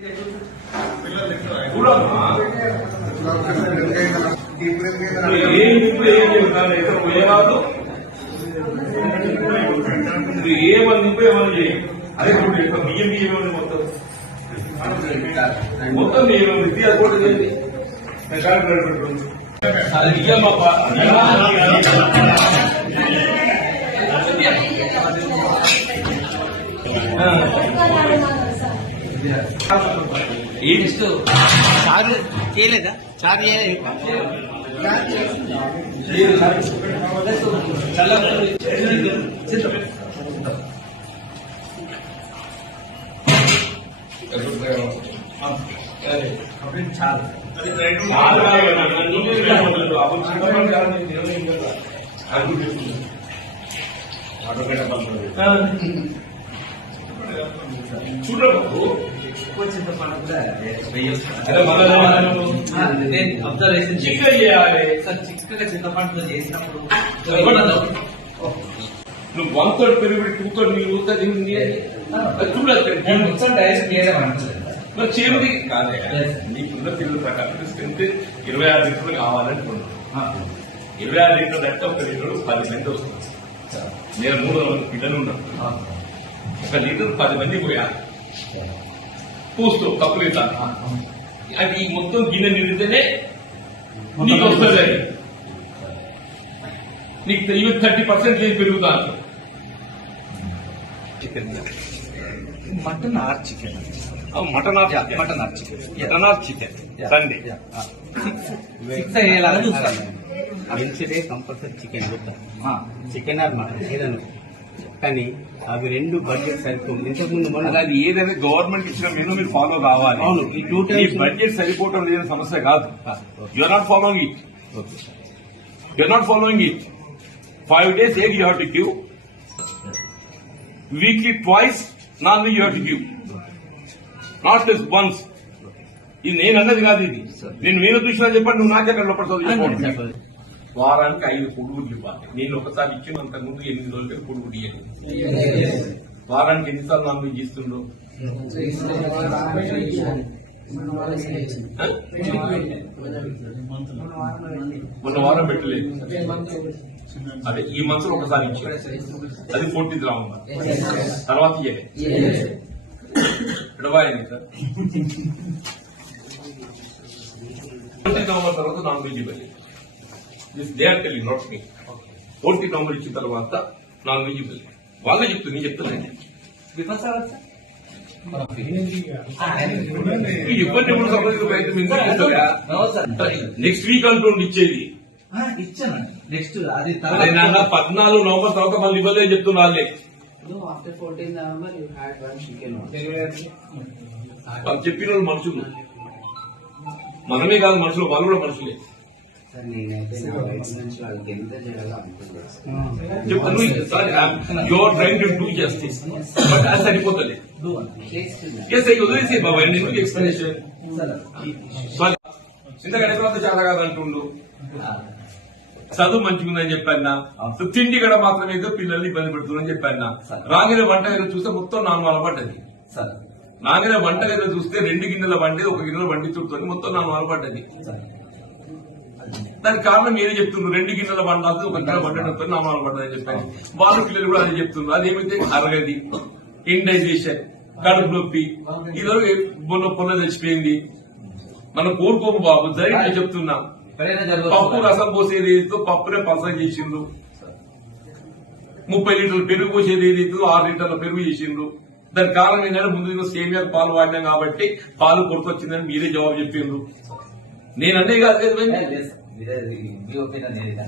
ఏమని అదే బియ్యం బియ్యం మొత్తం నేను అది బియ్యం చారు చేయలేదా? చారు చూడబాబు అబ్జర్వేషన్ చిక్కగా చేయాలి. చిక్కగా చింతపండుతో చేసినప్పుడు నువ్వు 1/3 పెరుగుబడి 2/3 నీళ్ళు చూడాలి. డైరెక్ట్ చేయడం అంటుంది చేరుది కాదే. నీకున్న పిల్లల ప్రకారం స్ట్రెంత్ 26 లీటర్లు కావాలనుకున్నాను. 26 లీటర్లు అంటే ఒక లీటర్ 10 మంది వస్తుంది. నేను 300 మంది పిల్లలు ఉన్నాను. ఒక లీటర్ 10 మంది పోయాలి. పూస్తూ కప్పులు ఇస్తాను. అది ఈ మొత్తం గిన్నె నిండితేనే నీకు వస్తుంది. అది నీకు 30% లేదు పెరుగుతాను. Chicken mutton or chicken mutton or chicken Sunday 6 అయ్యేలాగా చూస్తాను. Wednesday compulsory chicken chicken or mutton ఏదన్నా, కానీ అవి 2 బడ్జెట్ సరిపోతుంది. ఇంతకుముందు మనం అది ఏదైనా గవర్నమెంట్ ఇచ్చిన మెనూ మీరు ఫాలో కావాలి. అవును, ఈ 2 టైమ్స్ బడ్జెట్ సరిపోవటం లేని సమస్య కాదు. You're not following it. You're not following it. 5 days egg you have to give. Weekly twice non-veg you have to give. Not just once. ఇది నేను అన్నది కాదు. ఇది నేను నేను చూసినా చెప్పండి. నువ్వు నాకే లోపడుతుంది. వారానికి 5 పొడుగులు ఇవ్వాలి. నేను ఒకసారి ఇచ్చినంత ముందు 8 రోజులకి పొడుగులు ఇవ్వాలి. వారానికి ఎన్నిసార్లు నాన్ వెజ్ ఇస్తుండో మొన్న వారం పెట్టలేదు. అదే ఈ మంత్ లో ఒకసారి ఇచ్చారు. అది 40 గ్రాములు. తర్వాత ఎడబాయండి సార్. 40 November తర్వాత నాన్ వెజ్ ఇవ్వాలి. They are telling, not me. 40 November ఇచ్చిన తర్వాత నాన్ వెజ్ ఇవ్వాలి. వాళ్ళే చెప్తుంది, నేను చెప్తున్నాను. ఇబ్బంది నెక్స్ట్ వీక్ అంటుండి ఇచ్చేది. ఇచ్చాను నెక్స్ట్ అది 14 November తర్వాత మళ్ళీ ఇవ్వలేదు చెప్తున్నా. వాళ్ళే after 14 November you had one chicken. వాళ్ళు చెప్పిన వాళ్ళు మనుషులు, మనమే కాదు మనుషులు, వాళ్ళు కూడా మనుషులే. Your trying to do justice, but అది సరిపోతుంది. వదిలేసే బాబా ఎందుకు ఎక్స్ప్లెనేషన్. ఇంతకంటే తర్వాత చాలా కాదు అంటుండు. చదువు మంచిగుందని చెప్పాను. తిండి కూడా మాత్రమే ఏదో పిల్లల్ని ఇబ్బంది పెడుతుందని చెప్పాను. రాగిన వంటగదిలో చూస్తే మొత్తం 4 వారాలు పడ్డది. నాగిన వంటగదిలో చూస్తే 2 గిన్నెల వండి 1 గిన్నెల వండి చుట్టూ మొత్తం 4 వారాలు పడ్డది. దానికి కారణం ఏది చెప్తున్నారు? 2 గిన్నెల వండాల్సి 1 గిన్నెల వండడంతో 4 వారాలు పడ్డదని చెప్పాను. వాళ్ళు పిల్లలు కూడా అదే చెప్తున్నారు. అదేమైతే అరగది, ఇండైజేషన్, కడుపు నొప్పి, ఈరోజు పొల్ల తెచ్చిపోయింది. మనం కోరుకోము బాబు, జరిగి చెప్తున్నా. పప్పు రసం పోసేది ఏదైతే పప్పునే పలస చేసిండ్రు. 30 లీటర్లు పెరుగు పోసేది ఏదైతే 6 లీటర్ల పెరుగు చేసిండ్రు. దానికి కారణం ఏంటంటే ముందు సేమియా పాలు వాడినాం కాబట్టి పాలు కొడుకొచ్చిందని మీరే జవాబు చెప్పిండ్రు. నేను అనే కాదు కదా.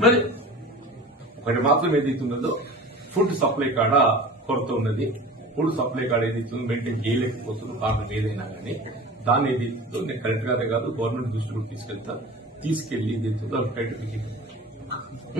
మరి ఒకటి మాత్రం ఏదైతున్నదో ఫుడ్ సప్లై కాడ కొరత ఉన్నది. ఫుడ్ సప్లై కాడ ఏదైతుందో మెయింటైన్ చేయలేకపోతుందో కారణం ఏదైనా కానీ దాన్ని ఏదైతుందో నేను కరెక్ట్ గానే కాదు గవర్నమెంట్ దృష్టికి తీసుకెళ్తా. తీసుకెళ్లి ఏదైతుందో బయటకు